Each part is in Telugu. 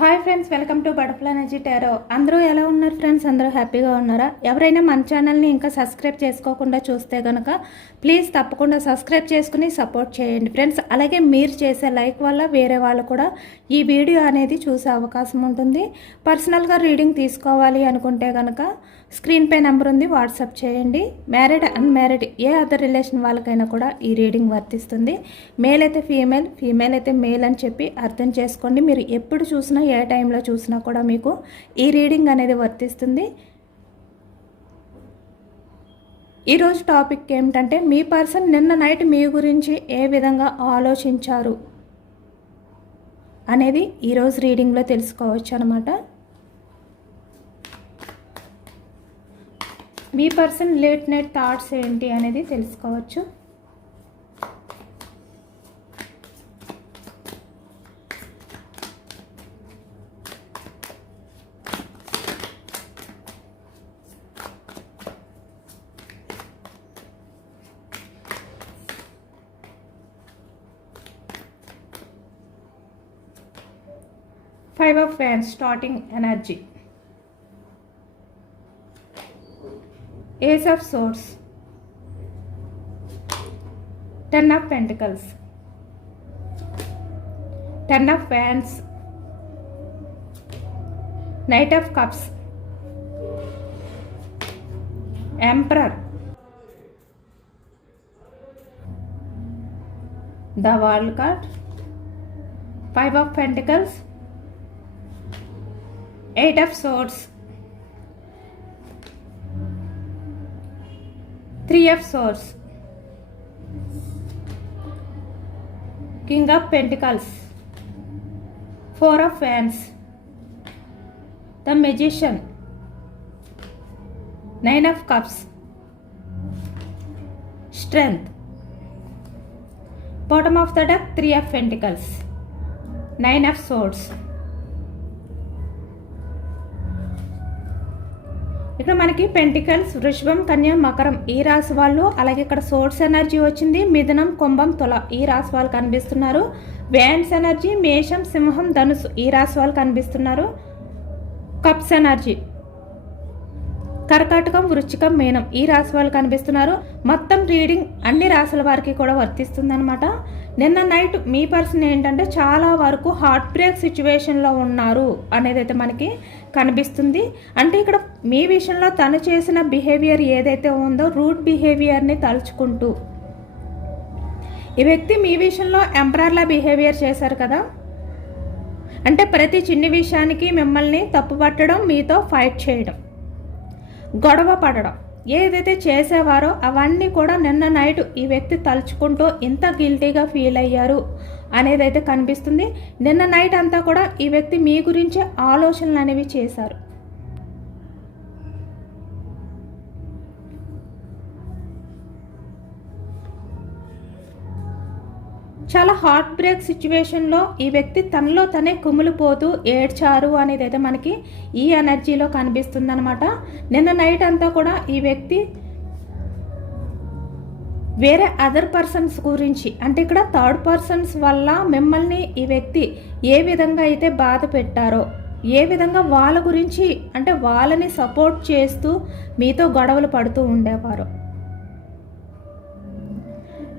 Hi friends, welcome to butterfly energy tarot. అందరూ ఎలా ఉన్నారు ఫ్రెండ్స్? అందరూ హ్యాపీగా ఉన్నారా? ఎవరైనా మన ఛానల్ని ఇంకా సబ్స్క్రైబ్ చేసుకోకుండా చూస్తే కనుక ప్లీజ్ తప్పకుండా సబ్స్క్రైబ్ చేసుకుని సపోర్ట్ చేయండి ఫ్రెండ్స్. అలాగే మీరు చేసే లైక్ వల్ల వేరే వాళ్ళు కూడా ఈ వీడియో అనేది చూసే అవకాశం ఉంటుంది. పర్సనల్గా రీడింగ్ తీసుకోవాలి అనుకుంటే కనుక స్క్రీన్ పై నెంబర్ ఉంది, వాట్సాప్ చేయండి. మ్యారీడ్ అన్మ్యారీడ్ ఏ అదర్ రిలేషన్ వాళ్ళకైనా కూడా ఈ రీడింగ్ వర్తిస్తుంది. మేల్ అయితే ఫీమేల్, ఫీమేల్ అయితే మేల్ అని చెప్పి అర్థం చేసుకోండి. మీరు ఎప్పుడు చూసినా ఏ టైంలో చూసినా కూడా మీకు ఈ రీడింగ్ అనేది వర్తిస్తుంది. ఈరోజు టాపిక్ ఏమిటంటే మీ పర్సన్ నిన్న నైట్ మీ గురించి ఏ విధంగా ఆలోచించారు అనేది ఈరోజు రీడింగ్లో తెలుసుకోవచ్చు అన్నమాట. మీ పర్సన్ లేట్ నైట్ థాట్స్ ఏంటి అనేది తెలుసుకోవచ్చు. Five of Wands, starting energy. Ace of Swords, Ten of Pentacles, Ten of Wands, Knight of Cups, Emperor, the World card, Five of Pentacles, Eight of Swords, Three of Swords, King of Pentacles, Four of Wands, the Magician, Nine of Cups, Strength. Bottom of the deck, Three of Pentacles, Nine of Swords. ఇక్కడ మనకి పెంటికల్స్, వృషభం, కన్య, మకరం ఈ రాశి వాళ్ళు, అలాగే ఇక్కడ సోర్స్ ఎనర్జీ వచ్చింది. మిథునం, కుంభం, తుల ఈ రాశి వాళ్ళు కనిపిస్తున్నారు. వ్యాన్స్ ఎనర్జీ మేషం, సింహం, ధనుసు ఈ రాశి వాళ్ళు కనిపిస్తున్నారు. కప్స్ ఎనర్జీ కర్కాటకం, వృశ్చికం, మీనం ఈ రాశి వాళ్ళు కనిపిస్తున్నారు. మొత్తం రీడింగ్ అన్ని రాశుల వారికి కూడా వర్తిస్తుంది అనమాట. నిన్న నైట్ మీ పర్సన్ ఏంటంటే చాలా వరకు హార్ట్ బ్రేక్ సిచ్యువేషన్లో ఉన్నారు అనేది అయితే మనకి కనిపిస్తుంది. అంటే ఇక్కడ మీ విషయంలో తను చేసిన బిహేవియర్ ఏదైతే ఉందో రూట్ బిహేవియర్ని తలుచుకుంటూ ఈ వ్యక్తి మీ విషయంలో ఎంపరర్లా బిహేవియర్ చేశారు కదా. అంటే ప్రతి చిన్న విషయానికి మిమ్మల్ని తప్పుపట్టడం, మీతో ఫైట్ చేయడం, గొడవ పడడం ఏదైతే చేసేవారో అవన్నీ కూడా నిన్న నైట్ ఈ వ్యక్తి తలుచుకుంటూ ఇంత గిల్టీగా ఫీల్ అయ్యారు అనేది అయితే కనిపిస్తుంది. నిన్న నైట్ అంతా కూడా ఈ వ్యక్తి మీ గురించి ఆలోచనలు అనేవి చేశారు. చాలా హార్ట్ బ్రేక్ సిచ్యువేషన్లో ఈ వ్యక్తి తనలో తనే కుమిలిపోతూ ఏడ్చారు అనేది అయితే మనకి ఈ ఎనర్జీలో కనిపిస్తుంది అనమాట. నిన్న నైట్ అంతా కూడా ఈ వ్యక్తి వేరే అదర్ పర్సన్స్ గురించి, అంటే ఇక్కడ థర్డ్ పర్సన్స్ వల్ల మిమ్మల్ని ఈ వ్యక్తి ఏ విధంగా అయితే బాధ పెట్టారో, ఏ విధంగా వాళ్ళ గురించి అంటే వాళ్ళని సపోర్ట్ చేస్తూ మీతో గొడవలు పడుతూ ఉండేవారు,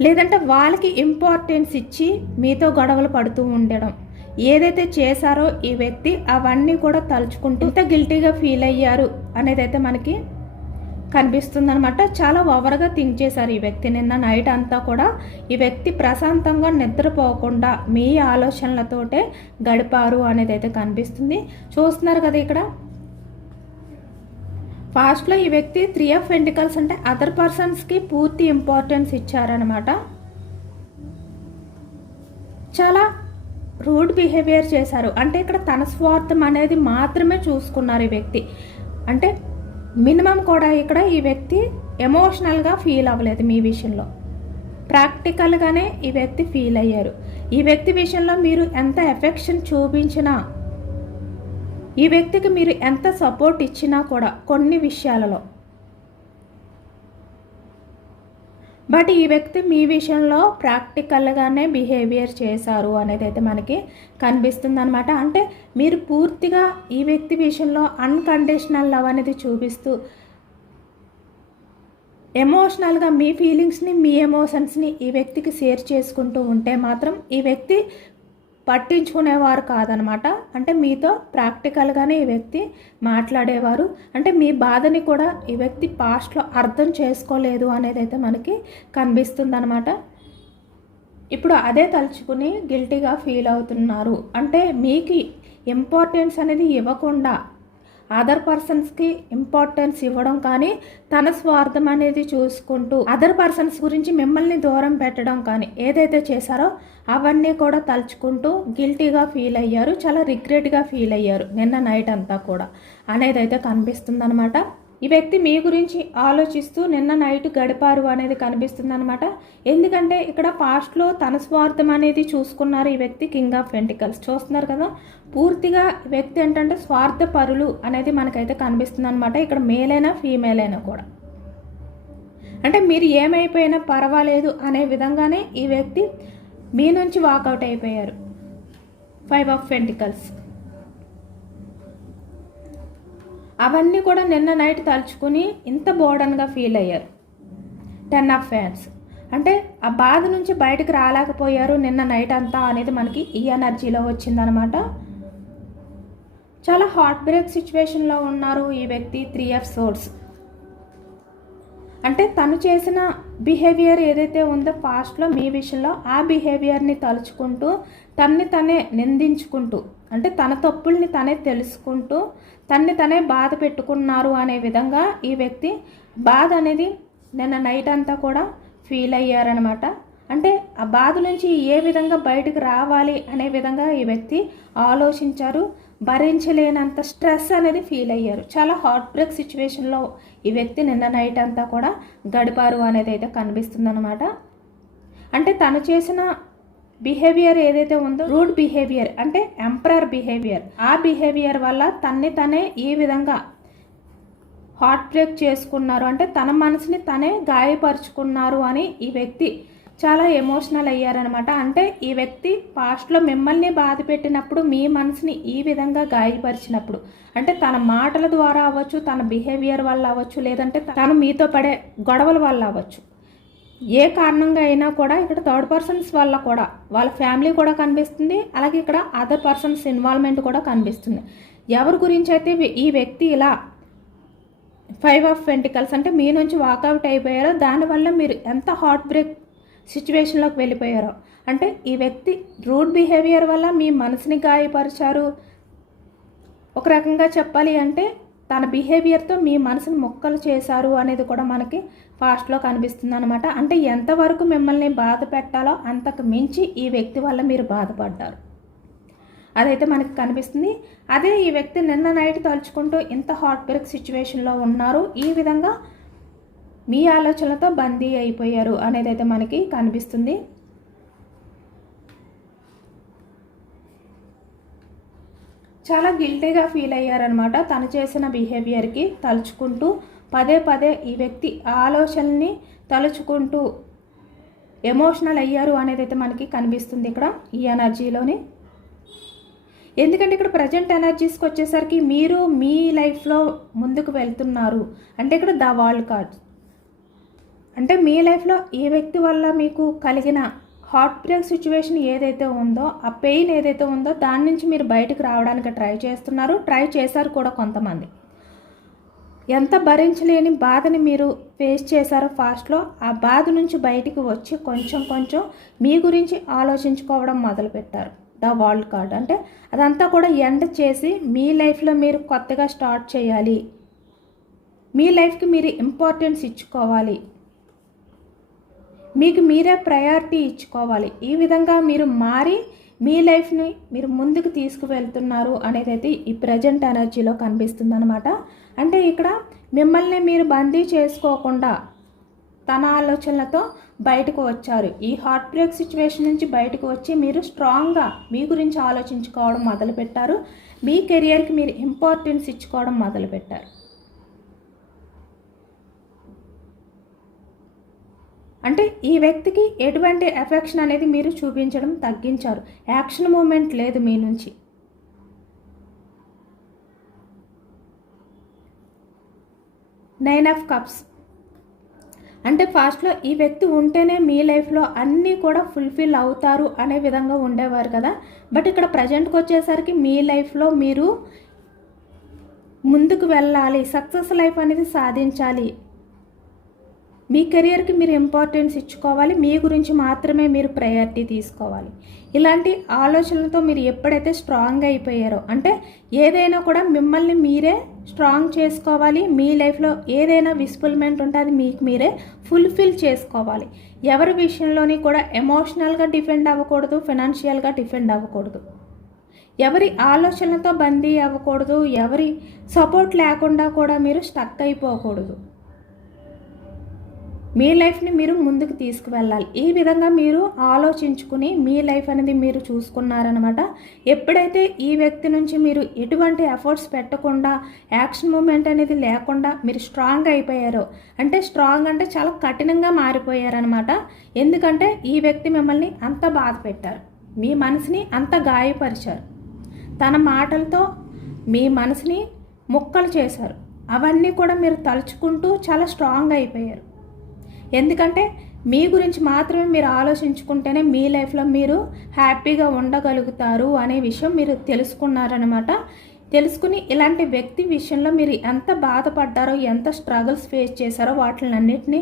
లేదంటే వాళ్ళకి ఇంపార్టెన్స్ ఇచ్చి మీతో గొడవలు పడుతూ ఉండడం ఏదైతే చేశారో ఈ వ్యక్తి అవన్నీ కూడా తలుచుకుంటూ ఇంత గిల్టీగా ఫీల్ అయ్యారు అనేది అయితే మనకి కనిపిస్తుంది అనమాట. చాలా ఓవర్గా థింక్ చేశారు ఈ వ్యక్తి. నిన్న నైట్ అంతా కూడా ఈ వ్యక్తి ప్రశాంతంగా నిద్రపోకుండా మీ ఆలోచనలతోటే గడిపారు అనేది అయితే కనిపిస్తుంది. చూస్తున్నారు కదా ఇక్కడ ఫాస్ట్లో ఈ వ్యక్తి త్రీ ఆఫ్ పెంటికల్స్ అంటే అదర్ పర్సన్స్కి పూర్తి ఇంపార్టెన్స్ ఇచ్చారనమాట. చాలా రూడ్ బిహేవియర్ చేశారు. అంటే ఇక్కడ తన స్వార్థం అనేది మాత్రమే చూసుకున్నారు ఈ వ్యక్తి. అంటే మినిమం కూడా ఇక్కడ ఈ వ్యక్తి ఎమోషనల్గా ఫీల్ అవ్వలేదు మీ విషయంలో, ప్రాక్టికల్గానే ఈ వ్యక్తి ఫీల్ అయ్యారు. ఈ వ్యక్తి విషయంలో మీరు ఎంత ఎఫెక్షన్ చూపించినా, ఈ వ్యక్తికి మీరు ఎంత సపోర్ట్ ఇచ్చినా కూడా కొన్ని విషయాలలో బట్ ఈ వ్యక్తి మీ విషయంలో ప్రాక్టికల్గానే బిహేవియర్ చేశారు అనేది అయితే మనకి కనిపిస్తుంది అనమాట. అంటే మీరు పూర్తిగా ఈ వ్యక్తి విషయంలో అన్కండిషనల్ లవ్ అనేది చూపిస్తూ ఎమోషనల్గా మీ ఫీలింగ్స్ని, మీ ఎమోషన్స్ని ఈ వ్యక్తికి షేర్ చేసుకుంటూ ఉంటే మాత్రం ఈ వ్యక్తి పట్టించుకునేవారు కాదనమాట. అంటే మీతో ప్రాక్టికల్గానే ఈ వ్యక్తి మాట్లాడేవారు. అంటే మీ బాధని కూడా ఈ వ్యక్తి పాస్ట్లో అర్థం చేసుకోలేదు అనేది అయితే మనకి కనిపిస్తుంది అనమాట. ఇప్పుడు అదే తలుచుకుని గిల్టీగా ఫీల్ అవుతున్నారు. అంటే మీకు ఇంపార్టెన్స్ అనేది ఇవ్వకుండా అదర్ పర్సన్స్కి ఇంపార్టెన్స్ ఇవ్వడం, కానీ తన స్వార్థం అనేది చూసుకుంటూ అదర్ పర్సన్స్ గురించి మిమ్మల్ని దూరం పెట్టడం కానీ ఏదైతే చేశారో అవన్నీ కూడా తలుచుకుంటూ గిల్టీగా ఫీల్ అయ్యారు, చాలా రిగ్రెట్గా ఫీల్ అయ్యారు నిన్న నైట్ అంతా కూడా అనేది అయితే కనిపిస్తుంది అనమాట. ఈ వ్యక్తి మీ గురించి ఆలోచిస్తూ నిన్న నైట్ గడిపారు అనేది కనిపిస్తుంది అనమాట. ఎందుకంటే ఇక్కడ పాస్ట్లో తన స్వార్థం అనేది చూసుకున్నారు ఈ వ్యక్తి. కింగ్ ఆఫ్ పెంటికల్స్ చూస్తున్నారు కదా, పూర్తిగా వ్యక్తి ఏంటంటే స్వార్థ పరులు అనేది మనకైతే కనిపిస్తుంది అనమాట. ఇక్కడ మేల్ అయినా ఫీమేల్ అయినా కూడా అంటే మీరు ఏమైపోయినా పర్వాలేదు అనే విధంగానే ఈ వ్యక్తి మీ నుంచి వాకౌట్ అయిపోయారు. 5 ఆఫ్ పెంటికల్స్ అవన్నీ కూడా నిన్న నైట్ తలుచుకుని ఇంత బోర్డన్గా ఫీల్ అయ్యారు. 10 ఆఫ్ ఫ్యాన్స్ అంటే ఆ బాధ నుంచి బయటకు రాలేకపోయారు నిన్న నైట్ అంతా అనేది మనకి ఈ ఎనర్జీలో వచ్చిందనమాట. చాలా హార్ట్ బ్రేక్ సిచ్యువేషన్లో ఉన్నారు ఈ వ్యక్తి. 3 ఆఫ్ సోర్డ్స్ అంటే తను చేసిన బిహేవియర్ ఏదైతే ఉందో పాస్ట్లో మీ విషయంలో ఆ బిహేవియర్ని తలుచుకుంటూ తన్ని తనే నిందించుకుంటూ, అంటే తన తప్పుల్ని తనే తెలుసుకుంటూ తన్ని తనే బాధ పెట్టుకున్నారు అనే విధంగా ఈ వ్యక్తి బాధ అనేది నిన్న నైట్ అంతా కూడా ఫీల్ అయ్యారనమాట. అంటే ఆ బాధ నుంచి ఏ విధంగా బయటకు రావాలి అనే విధంగా ఈ వ్యక్తి ఆలోచించారు. భరించలేనంత స్ట్రెస్ అనేది ఫీల్ అయ్యారు. చాలా హార్ట్ బ్రేక్ సిచ్యువేషన్లో ఈ వ్యక్తి నిన్న నైట్ అంతా కూడా గడిపారు అనేది అయితే కనిపిస్తుందన్నమాట. అంటే తను చేసిన బిహేవియర్ ఏదైతే ఉందో రూడ్ బిహేవియర్, అంటే ఎంపరర్ బిహేవియర్, ఆ బిహేవియర్ వల్ల తన్ని తనే ఈ విధంగా హార్ట్ బ్రేక్ చేసుకున్నారు. అంటే తన మనసుని తనే గాయపరుచుకున్నారు అని ఈ వ్యక్తి చాలా ఎమోషనల్ అయ్యారనమాట. అంటే ఈ వ్యక్తి పాస్ట్లో మిమ్మల్ని బాధ పెట్టినప్పుడు, మీ మనసుని ఈ విధంగా గాయపరిచినప్పుడు, అంటే తన మాటల ద్వారా అవ్వచ్చు, తన బిహేవియర్ వల్ల అవ్వచ్చు, లేదంటే తను మీతో పడే గొడవల వల్ల అవ్వచ్చు, ఏ కారణంగా అయినా కూడా ఇక్కడ థర్డ్ పర్సన్స్ వల్ల కూడా వాళ్ళ ఫ్యామిలీ కూడా కనిపిస్తుంది. అలాగే ఇక్కడ అదర్ పర్సన్స్ ఇన్వాల్వ్మెంట్ కూడా కనిపిస్తుంది. ఎవరి గురించి అయితే ఈ వ్యక్తి ఇలా 5 ఆఫ్ పెంటికల్స్ అంటే మీ నుంచి వాకౌట్ అయిపోయారో దానివల్ల మీరు ఎంత హార్ట్ బ్రేక్ సిచ్యువేషన్లోకి వెళ్ళిపోయారో, అంటే ఈ వ్యక్తి రూడ్ బిహేవియర్ వల్ల మీ మనసుని గాయపరిచారు. ఒక రకంగా చెప్పాలి అంటే తన బిహేవియర్తో మీ మనసుని మొక్కలు చేశారు అనేది కూడా మనకి పాస్ట్లో కనిపిస్తుంది అనమాట. అంటే ఎంతవరకు మిమ్మల్ని బాధ పెట్టాలో అంతకు మించి ఈ వ్యక్తి వల్ల మీరు బాధపడ్డారు, అదైతే మనకి కనిపిస్తుంది. అదే ఈ వ్యక్తి నిన్న నైట్ తలుచుకుంటూ ఇంత హార్ట్ బ్రేక్ సిచ్యువేషన్లో ఉన్నారు, ఈ విధంగా మీ ఆలోచనలతో బందీ అయిపోయారు అనేది అయితే మనకి కనిపిస్తుంది. చాలా గిల్టీగా ఫీల్ అయ్యారనమాట తను చేసిన బిహేవియర్కి. తలుచుకుంటూ పదే పదే ఈ వ్యక్తి ఆలోచనల్ని తలుచుకుంటూ ఎమోషనల్ అయ్యారు అనేది అయితే మనకి కనిపిస్తుంది ఇక్కడ ఈ ఎనర్జీలోని. ఎందుకంటే ఇక్కడ ప్రజెంట్ ఎనర్జీస్కి వచ్చేసరికి మీరు మీ లైఫ్లో ముందుకు వెళ్తున్నారు. అంటే ఇక్కడ ద వరల్డ్ కార్డ్, అంటే మీ లైఫ్లో ఈ వ్యక్తి వల్ల మీకు కలిగిన హార్ట్ బ్రేక్ సిచ్యువేషన్ ఏదైతే ఉందో, ఆ పెయిన్ ఏదైతే ఉందో దాని నుంచి మీరు బయటకు రావడానికి ట్రై చేస్తున్నారు, ట్రై చేశారు కూడా కొంతమంది. ఎంత భరించలేని బాధని మీరు ఫేస్ చేశారో ఫాస్ట్లో, ఆ బాధ నుంచి బయటికి వచ్చి కొంచెం కొంచెం మీ గురించి ఆలోచించుకోవడం మొదలుపెట్టారు. ద వరల్డ్ కార్డ్ అంటే అదంతా కూడా ఎండ్ చేసి మీ లైఫ్లో మీరు కొత్తగా స్టార్ట్ చేయాలి, మీ లైఫ్కి మీరు ఇంపార్టెన్స్ ఇచ్చుకోవాలి, మీకు మీరే ప్రయారిటీ ఇచ్చుకోవాలి. ఈ విధంగా మీరు మారి మీ లైఫ్ని మీరు ముందుకు తీసుకువెళ్తున్నారు అనేది అయితే ఈ ప్రజెంట్ ఎనర్జీలో కనిపిస్తుంది అనమాట. అంటే ఇక్కడ మిమ్మల్ని మీరు బందీ చేసుకోకుండా తన ఆలోచనలతో బయటకు వచ్చారు. ఈ హార్ట్ బ్రేక్ సిచ్యువేషన్ నుంచి బయటకు వచ్చి మీరు స్ట్రాంగ్గా మీ గురించి ఆలోచించుకోవడం మొదలుపెట్టారు, మీ కెరియర్కి మీరు ఇంపార్టెన్స్ ఇచ్చుకోవడం మొదలుపెట్టారు. అంటే ఈ వ్యక్తికి ఎటువంటి ఎఫెక్షన్ అనేది మీరు చూపించడం తగ్గించారు. యాక్షన్ మూమెంట్ లేదు మీ నుంచి. 9 ఆఫ్ కప్స్ అంటే ఫాస్ట్లో ఈ వ్యక్తి ఉంటేనే మీ లైఫ్లో అన్నీ కూడా ఫుల్ఫిల్ అవుతారు అనే విధంగా ఉండేవారు కదా. బట్ ఇక్కడ ప్రజెంట్కి వచ్చేసరికి మీ లైఫ్లో మీరు ముందుకు వెళ్ళాలి, సక్సెస్ లైఫ్ అనేది సాధించాలి, మీ కెరియర్కి మీరు ఇంపార్టెన్స్ ఇచ్చుకోవాలి, మీ గురించి మాత్రమే మీరు ప్రయారిటీ తీసుకోవాలి. ఇలాంటి ఆలోచనలతో మీరు ఎప్పుడైతే స్ట్రాంగ్ అయిపోయారో, అంటే ఏదైనా కూడా మిమ్మల్ని మీరే స్ట్రాంగ్ చేసుకోవాలి, మీ లైఫ్లో ఏదైనా విస్ఫుల్మెంట్ ఉంటే అది మీకు మీరే ఫుల్ఫిల్ చేసుకోవాలి. ఎవరి విషయంలోని కూడా ఎమోషనల్గా డిపెండ్ అవ్వకూడదు, ఫైనాన్షియల్గా డిపెండ్ అవ్వకూడదు, ఎవరి ఆలోచనలతో బందీ అవ్వకూడదు, ఎవరి సపోర్ట్ లేకుండా కూడా మీరు స్టక్ అయిపోకూడదు. మీ లైఫ్ని మీరు ముందుకు తీసుకువెళ్ళాలి. ఈ విధంగా మీరు ఆలోచించుకుని మీ లైఫ్ అనేది మీరు చూసుకున్నారనమాట. ఎప్పుడైతే ఈ వ్యక్తి నుంచి మీరు ఎటువంటి ఎఫర్ట్స్ పెట్టకుండా, యాక్షన్ మూమెంట్ అనేది లేకుండా మీరు స్ట్రాంగ్ అయిపోయారో, అంటే స్ట్రాంగ్ అంటే చాలా కఠినంగా మారిపోయారనమాట. ఎందుకంటే ఈ వ్యక్తి మిమ్మల్ని అంత బాధ పెట్టారు, మీ మనసుని అంత గాయపరిచారు, తన మాటలతో మీ మనసుని ముక్కలు చేశారు. అవన్నీ కూడా మీరు తలుచుకుంటూ చాలా స్ట్రాంగ్ అయిపోయారు. ఎందుకంటే మీ గురించి మాత్రమే మీరు ఆలోచించుకుంటేనే మీ లైఫ్లో మీరు హ్యాపీగా ఉండగలుగుతారు అనే విషయం మీరు తెలుసుకున్నారనమాట. తెలుసుకుని ఇలాంటి వ్యక్తి విషయంలో మీరు ఎంత బాధపడ్డారో, ఎంత స్ట్రగుల్స్ ఫేస్ చేశారో వాటినన్నిటినీ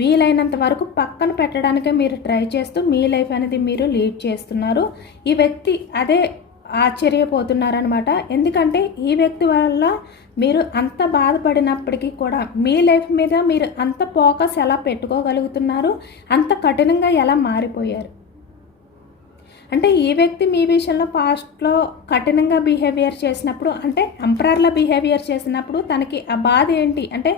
వీలైనంత వరకు పక్కన పెట్టడానికే మీరు ట్రై చేస్తూ మీ లైఫ్ అనేది మీరు లీడ్ చేస్తున్నారు. ఈ వ్యక్తి అదే ఆశ్చర్యపోతున్నారనమాట. ఎందుకంటే ఈ వ్యక్తి వల్ల మీరు అంత బాధపడినప్పటికీ కూడా మీ లైఫ్ మీద మీరు అంత ఫోకస్ ఎలా పెట్టుకోగలుగుతున్నారు, అంత కఠినంగా ఎలా మారిపోయారు. అంటే ఈ వ్యక్తి మీ విషయంలో పాస్ట్లో కఠినంగా బిహేవియర్ చేసినప్పుడు, అంటే ఎంపరర్లా బిహేవియర్ చేసినప్పుడు తనకి ఆ బాధ ఏంటి అంటే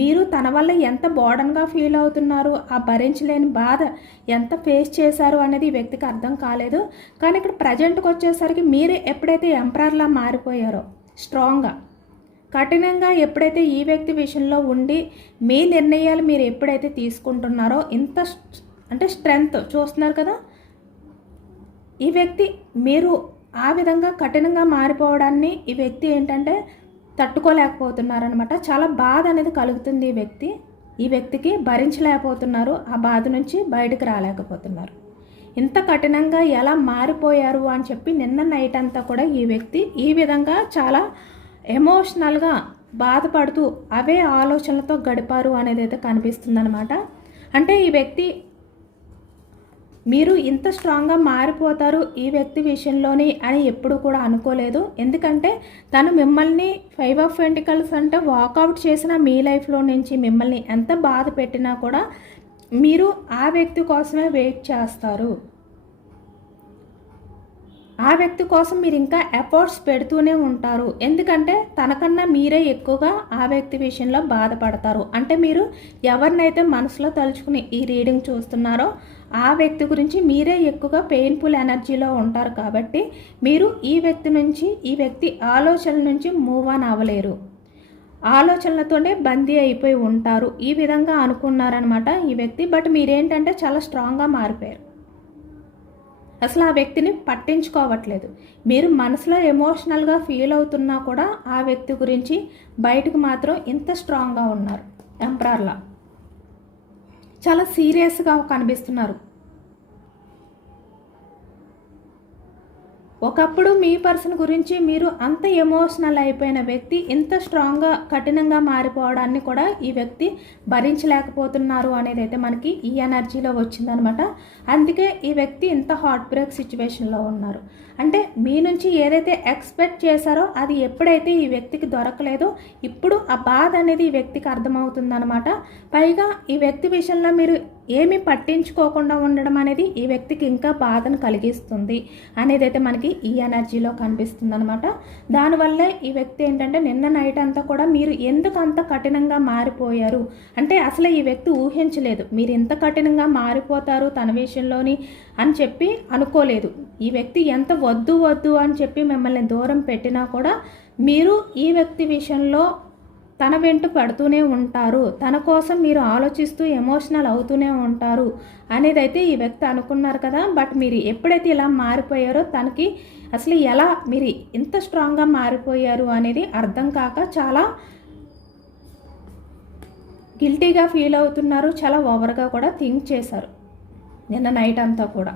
మీరు తన వల్ల ఎంత బోర్డన్గా ఫీల్ అవుతున్నారు, ఆ భరించలేని బాధ ఎంత ఫేస్ చేశారు అనేది ఈ వ్యక్తికి అర్థం కాలేదు. కానీ ఇక్కడ ప్రజెంట్కి వచ్చేసరికి మీరు ఎప్పుడైతే ఎంపరర్లా మారిపోయారో, స్ట్రాంగ్గా కఠినంగా ఎప్పుడైతే ఈ వ్యక్తి విషయంలో ఉండి మీ నిర్ణయాలు మీరు ఎప్పుడైతే తీసుకుంటున్నారో, ఇంత అంటే స్ట్రెంగ్త్ చూస్తున్నారు కదా. ఈ వ్యక్తి మీరు ఆ విధంగా కఠినంగా మారిపోవడాన్ని ఈ వ్యక్తి ఏంటంటే తట్టుకోలేకపోతున్నారనమాట. చాలా బాధ అనేది కలుగుతుంది ఈ వ్యక్తికి భరించలేకపోతున్నారు, ఆ బాధ నుంచి బయటకు రాలేకపోతున్నారు. ఇంత కఠినంగా ఎలా మారిపోయారు అని చెప్పి నిన్న నైట్ అంతా కూడా ఈ వ్యక్తి ఈ విధంగా చాలా ఎమోషనల్గా బాధపడుతూ అవే ఆలోచనలతో గడిపారు అనేది అయితే కనిపిస్తుందన్నమాట. అంటే ఈ వ్యక్తి మీరు ఇంత స్ట్రాంగ్గా మారిపోతారు ఈ వ్యక్తి విషయంలోని అని ఎప్పుడు కూడా అనుకోలేదు. ఎందుకంటే తను మిమ్మల్ని 5 ఆఫ్ పెంటికల్స్ అంటే వాకౌట్ చేసిన మీ లైఫ్లో నుంచి మిమ్మల్ని ఎంత బాధ పెట్టినా కూడా మీరు ఆ వ్యక్తి కోసమే వెయిట్ చేస్తారు. ఆ వ్యక్తి కోసం మీరు ఇంకా ఎఫర్ట్స్ పెడుతూనే ఉంటారు. ఎందుకంటే తనకన్నా మీరే ఎక్కువగా ఆ వ్యక్తి విషయంలో బాధపడతారు. అంటే మీరు ఎవరినైతే మనసులో తలుచుకుని ఈ రీడింగ్ చూస్తున్నారో ఆ వ్యక్తి గురించి మీరే ఎక్కువగా పెయిన్ఫుల్ ఎనర్జీలో ఉంటారు. కాబట్టి మీరు ఈ వ్యక్తి ఆలోచనల నుంచి మూవ్ ఆన్ అవ్వలేరు, ఆలోచనలతోనే బందీ అయిపోయి ఉంటారు. ఈ విధంగా అనుకున్నారనమాట ఈ వ్యక్తి. బట్ మీరేంటంటే చాలా స్ట్రాంగ్గా మారిపోయారు. అసలు ఆ వ్యక్తిని పట్టించుకోవట్లేదు. మీరు మనసులో ఎమోషనల్గా ఫీల్ అవుతున్నా కూడా ఆ వ్యక్తి గురించి బయటకు మాత్రం ఇంత స్ట్రాంగ్గా ఉన్నారు. ఎంపరర్లా చాలా సీరియస్గా కనిపిస్తున్నారు. ఒకప్పుడు మీ పర్సన్ గురించి మీరు అంత ఎమోషనల్ అయిపోయిన వ్యక్తి ఇంత స్ట్రాంగ్గా కఠినంగా మారిపోవడాన్ని కూడా ఈ వ్యక్తి భరించలేకపోతున్నారు అనేది అయితే మనకి ఈ ఎనర్జీలో వచ్చిందనమాట. అందుకే ఈ వ్యక్తి ఇంత హార్ట్ బ్రేక్ సిచ్యువేషన్లో ఉన్నారు. అంటే మీ నుంచి ఏదైతే ఎక్స్పెక్ట్ చేశారో అది ఎప్పుడైతే ఈ వ్యక్తికి దొరకలేదో ఇప్పుడు ఆ బాధ అనేది ఈ వ్యక్తికి అర్థమవుతుందనమాట. పైగా ఈ వ్యక్తి విషయంలో మీరు ఏమీ పట్టించుకోకుండా ఉండడం అనేది ఈ వ్యక్తికి ఇంకా బాధను కలిగిస్తుంది అనేది అయితే మనకి ఈ ఎనర్జీలో కనిపిస్తుంది అనమాట. దానివల్లే ఈ వ్యక్తి ఏంటంటే నిన్న నైట్ అంతా కూడా మీరు ఎందుకు అంత కఠినంగా మారిపోయారు అంటే అసలు ఈ వ్యక్తి ఊహించలేదు మీరు ఇంత కఠినంగా మారిపోతారు తన విషయంలోని అని చెప్పి అనుకోలేదు. ఈ వ్యక్తి ఎంత వద్దు అని చెప్పి మిమ్మల్ని దూరం పెట్టినా కూడా మీరు ఈ వ్యక్తి విషయంలో తన వెంట పడుతూనే ఉంటారు, తన కోసం మీరు ఆలోచిస్తూ ఎమోషనల్ అవుతూనే ఉంటారు అనేది అయితే ఈ వ్యక్తి అనుకున్నారు కదా. బట్ మీరు ఎప్పుడైతే ఇలా మారిపోయారో తనకి అసలు ఎలా మీరు ఇంత స్ట్రాంగ్గా మారిపోయారు అనేది అర్థం కాక చాలా గిల్టీగా ఫీల్ అవుతున్నారు, చాలా ఓవర్గా కూడా థింక్ చేశారు నిన్న నైట్ అంతా కూడా.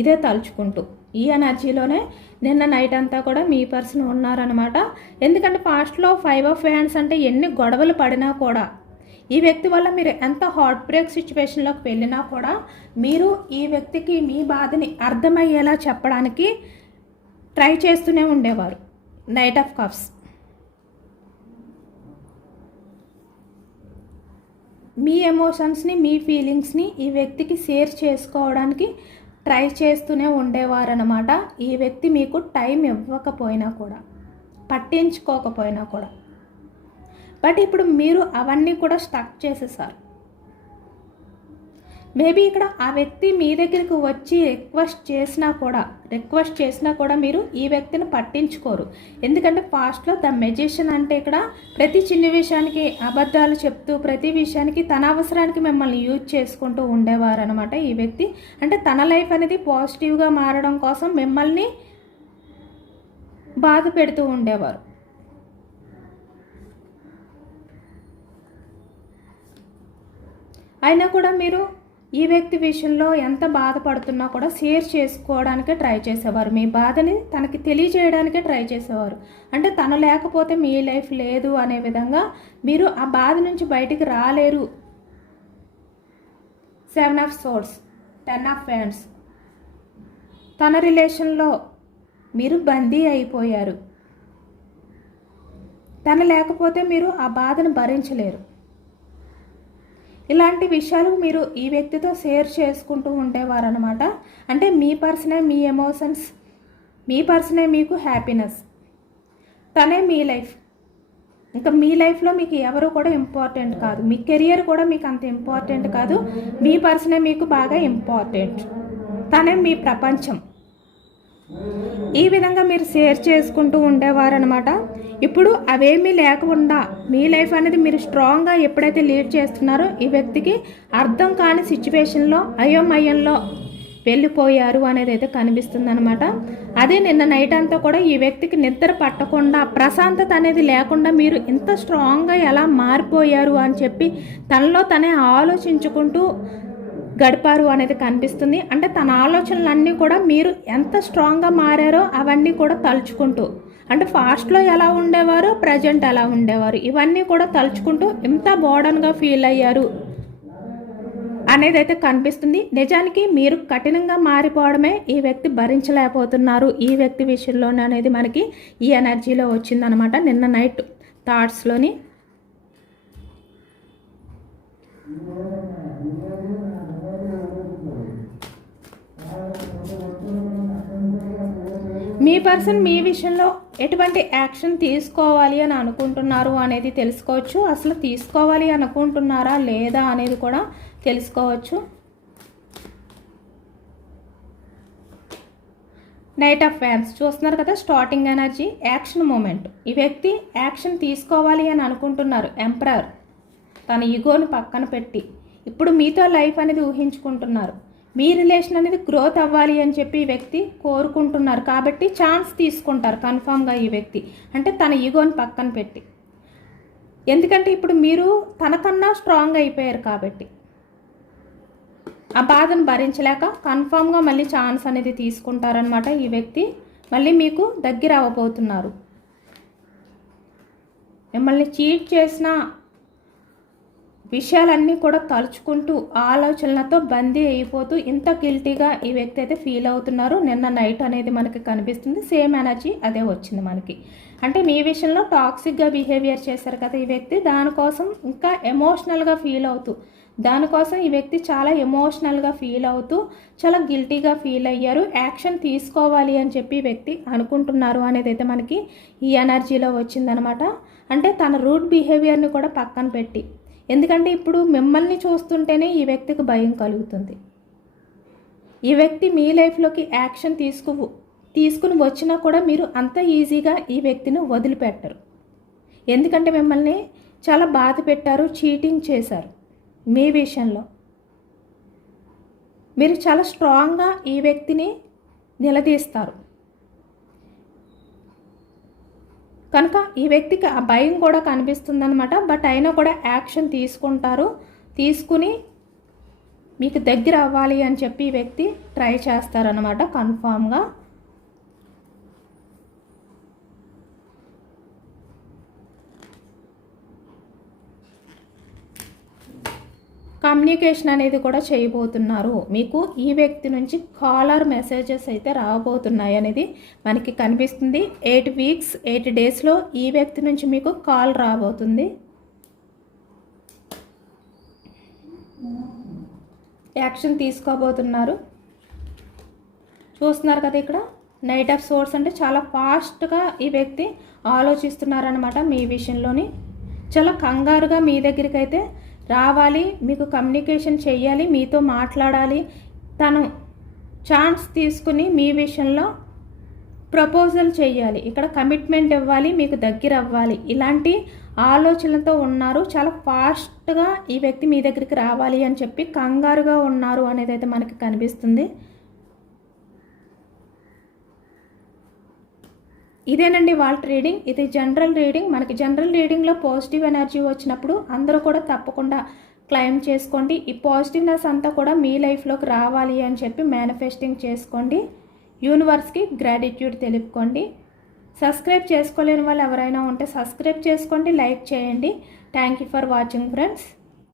ఇదే తలుచుకుంటూ ఈ ఎనర్జీలోనే నిన్న నైట్ అంతా కూడా మీ పర్సన్ ఉన్నారనమాట. ఎందుకంటే పాస్ట్లో 5 ఆఫ్ హ్యాండ్స్ అంటే ఎన్ని గొడవలు పడినా కూడా ఈ వ్యక్తి వల్ల మీరు ఎంత హార్ట్ బ్రేక్ సిచ్యువేషన్లోకి వెళ్ళినా కూడా మీరు ఈ వ్యక్తికి మీ బాధని అర్థమయ్యేలా చెప్పడానికి ట్రై చేస్తూనే ఉండేవారు. Knight of cups. మీ ఎమోషన్స్ని మీ ఫీలింగ్స్ని ఈ వ్యక్తికి షేర్ చేసుకోవడానికి ట్రై చేస్తూనే ఉండేవారనమాట. ఈ వ్యక్తి మీకు టైం ఇవ్వకపోయినా కూడా, పట్టించుకోకపోయినా కూడా. బట్ ఇప్పుడు మీరు అవన్నీ కూడా స్టక్ చేసేసారు. మేబీ ఇక్కడ ఆ వ్యక్తి మీ దగ్గరికి వచ్చి రిక్వెస్ట్ చేసినా కూడా మీరు ఈ వ్యక్తిని పట్టించుకోరు. ఎందుకంటే పాస్ట్లో ద మెజిషియన్ అంటే ఇక్కడ ప్రతి చిన్న విషయానికి అబద్ధాలు చెప్తూ, ప్రతి విషయానికి తన అవసరానికి మిమ్మల్ని యూజ్ చేసుకుంటూ ఉండేవారు అనమాట ఈ వ్యక్తి. అంటే తన లైఫ్ అనేది పాజిటివ్గా మారడం కోసం మిమ్మల్ని బాధ పెడుతూ ఉండేవారు. అయినా కూడా మీరు ఈ వ్యక్తి విషయంలో ఎంత బాధపడుతున్నా కూడా షేర్ చేసుకోవడానికే ట్రై చేసేవారు. మీ బాధని తనకి తెలియజేయడానికే ట్రై చేసేవారు. అంటే తను లేకపోతే మీ లైఫ్ లేదు అనే విధంగా మీరు ఆ బాధ నుంచి బయటికి రాలేరు. 7 ఆఫ్ సోర్డ్స్, 10 ఆఫ్ హ్యాండ్స్. తన రిలేషన్లో మీరు బందీ అయిపోయారు. తను లేకపోతే మీరు ఆ బాధను భరించలేరు. ఇలాంటి విషయాలు మీరు ఈ వ్యక్తితో షేర్ చేసుకుంటూ ఉండేవారనమాట. అంటే మీ పర్సనే మీ ఎమోషన్స్, మీ పర్సనే మీకు హ్యాపీనెస్, తనే మీ లైఫ్. ఇంకా మీ లైఫ్లో మీకు ఎవరు కూడా ఇంపార్టెంట్ కాదు. మీ కెరియర్ కూడా మీకు అంత ఇంపార్టెంట్ కాదు. మీ పర్సనే మీకు బాగా ఇంపార్టెంట్. తనే మీ ప్రపంచం. ఈ విధంగా మీరు షేర్ చేసుకుంటూ ఉండేవారనమాట. ఇప్పుడు అవేమీ లేకుండా మీ లైఫ్ అనేది మీరు స్ట్రాంగ్గా ఎప్పుడైతే లీడ్ చేస్తున్నారో ఈ వ్యక్తికి అర్థం కాని సిచ్యువేషన్లో అయోమయంలో వెళ్ళిపోయారు అనేది అయితే కనిపిస్తుంది అనమాట. అదే నిన్న నైట్ అంతా కూడా ఈ వ్యక్తికి నిద్ర పట్టకుండా, ప్రశాంతత అనేది లేకుండా మీరు ఇంత స్ట్రాంగ్గా ఎలా మారిపోయారు అని చెప్పి తనలో తనే ఆలోచించుకుంటూ గడిపారు అనేది కనిపిస్తుంది. అంటే తన ఆలోచనలన్నీ కూడా మీరు ఎంత స్ట్రాంగ్గా మారారో అవన్నీ కూడా తలుచుకుంటూ, అంటే ఫాస్ట్లో ఎలా ఉండేవారు, ప్రజెంట్ ఎలా ఉండేవారు, ఇవన్నీ కూడా తలుచుకుంటూ ఎంత మోడర్న్గా ఫీల్ అయ్యారు అనేది అయితే కనిపిస్తుంది. నిజానికి మీరు కఠినంగా మారిపోవడమే ఈ వ్యక్తి భరించలేకపోతున్నారు ఈ వ్యక్తి విషయంలోనే అనేది మనకి ఈ ఎనర్జీలో వచ్చిందనమాట నిన్న నైట్ థాట్స్లోని. మీ పర్సన్ మీ విషయంలో ఎటువంటి యాక్షన్ తీసుకోవాలి అని అనుకుంటున్నారు అనేది తెలుసుకోవచ్చు. అసలు తీసుకోవాలి అనుకుంటున్నారా లేదా అనేది కూడా తెలుసుకోవచ్చు. నైట్ ఆఫ్ ఫ్యాన్స్ చూస్తున్నారు కదా. Starting energy, action moment. ఈ వ్యక్తి యాక్షన్ తీసుకోవాలి అని అనుకుంటున్నారు. ఎంపరర్ తన ఈగోని పక్కన పెట్టి ఇప్పుడు మీతో లైఫ్ అనేది ఊహించుకుంటున్నారు. మీ రిలేషన్ అనేది గ్రోత్ అవ్వాలి అని చెప్పి ఈ వ్యక్తి కోరుకుంటున్నారు. కాబట్టి ఛాన్స్ తీసుకుంటారు కన్ఫామ్గా ఈ వ్యక్తి. అంటే తన ఈగోని పక్కన పెట్టి. ఎందుకంటే ఇప్పుడు మీరు తనకన్నా స్ట్రాంగ్ అయిపోయారు కాబట్టి ఆ బాధను భరించలేక కన్ఫామ్గా మళ్ళీ ఛాన్స్ అనేది తీసుకుంటారనమాట ఈ వ్యక్తి. మళ్ళీ మీకు దగ్గర అవ్వబోతున్నారు. మిమ్మల్ని చీట్ చేసిన విషయాలన్నీ కూడా తలుచుకుంటూ ఆలోచనలతో బందీ అయిపోతూ ఇంత గిల్టీగా ఈ వ్యక్తి అయితే ఫీల్ అవుతున్నారు. నిన్న నైట్ అనేది మనకి కనిపిస్తుంది. సేమ్ ఎనర్జీ అదే వచ్చింది మనకి. అంటే మీ విషయంలో టాక్సిక్గా బిహేవియర్ చేశారు కదా ఈ వ్యక్తి, దానికోసం ఇంకా ఎమోషనల్గా ఫీల్ అవుతూ, దానికోసం ఈ వ్యక్తి చాలా ఎమోషనల్గా ఫీల్ అవుతూ చాలా గిల్టీగా ఫీల్ అయ్యారు. యాక్షన్ తీసుకోవాలి అని చెప్పి ఈ వ్యక్తి అనుకుంటున్నారు అనేది అయితే మనకి ఈ ఎనర్జీలో వచ్చిందనమాట. అంటే తన రూట్ బిహేవియర్ని కూడా పక్కన పెట్టి, ఎందుకంటే ఇప్పుడు మిమ్మల్ని చూస్తుంటేనే ఈ వ్యక్తికి భయం కలుగుతుంది. ఈ వ్యక్తి మీ లైఫ్లోకి యాక్షన్ తీసుకుని వచ్చినా కూడా మీరు అంత ఈజీగా ఈ వ్యక్తిని వదిలిపెట్టరు. ఎందుకంటే మిమ్మల్ని చాలా బాధ పెట్టారు, చీటింగ్ చేశారు మీ విషయంలో. మీరు చాలా స్ట్రాంగ్గా ఈ వ్యక్తిని నిలదీస్తారు కనుక ఈ వ్యక్తికి ఆ భయం కూడా కనిపిస్తుందన్నమాట. బట్ అయినా కూడా యాక్షన్ తీసుకుంటారు. తీసుకుని మీకు దగ్గర అవ్వాలి అని చెప్పి ఈ వ్యక్తి ట్రై చేస్తారనమాట కన్ఫామ్గా. కమ్యూనికేషన్ అనేది కూడా చేయబోతున్నారు. మీకు ఈ వ్యక్తి నుంచి కాలర్ మెసేజెస్ అయితే రాబోతున్నాయి అనేది మనకి కనిపిస్తుంది. 8 వీక్స్ 8 డేస్లో ఈ వ్యక్తి నుంచి మీకు కాల్ రాబోతుంది. యాక్షన్ తీసుకోబోతున్నారు. చూస్తున్నారు కదా ఇక్కడ నైట్ ఆఫ్ సోర్స్ అంటే చాలా ఫాస్ట్గా ఈ వ్యక్తి ఆలోచిస్తున్నారనమాట మీ విషయంలోని. చాలా కంగారుగా మీ దగ్గరికి అయితే రావాలి, మీకు కమ్యూనికేషన్ చెయ్యాలి, మీతో మాట్లాడాలి. తను ఛాన్స్ తీసుకుని మీ విషయంలో ప్రపోజల్ చేయాలి, ఇక్కడ కమిట్మెంట్ ఇవ్వాలి, మీకు దగ్గర అవ్వాలి, ఇలాంటి ఆలోచనలతో ఉన్నారు. చాలా ఫాస్ట్గా ఈ వ్యక్తి మీ దగ్గరికి రావాలి అని చెప్పి కంగారుగా ఉన్నారు అనేది అయితే మనకి కనిపిస్తుంది. ఇదేనండి వాళ్ళ రీడింగ్. ఇది జనరల్ రీడింగ్. మనకి జనరల్ రీడింగ్లో పాజిటివ్ ఎనర్జీ వచ్చినప్పుడు అందరూ కూడా తప్పకుండా క్లెయిమ్ చేసుకోండి. ఈ పాజిటివ్నెస్ అంతా కూడా మీ లైఫ్లోకి రావాలి అని చెప్పి మేనిఫెస్టింగ్ చేసుకోండి. యూనివర్స్కి గ్రాటిట్యూడ్ తెలుపుకోండి. సబ్స్క్రైబ్ చేసుకోలేని వాళ్ళు ఎవరైనా ఉంటే సబ్స్క్రైబ్ చేసుకోండి, లైక్ చేయండి. Thank you for watching friends.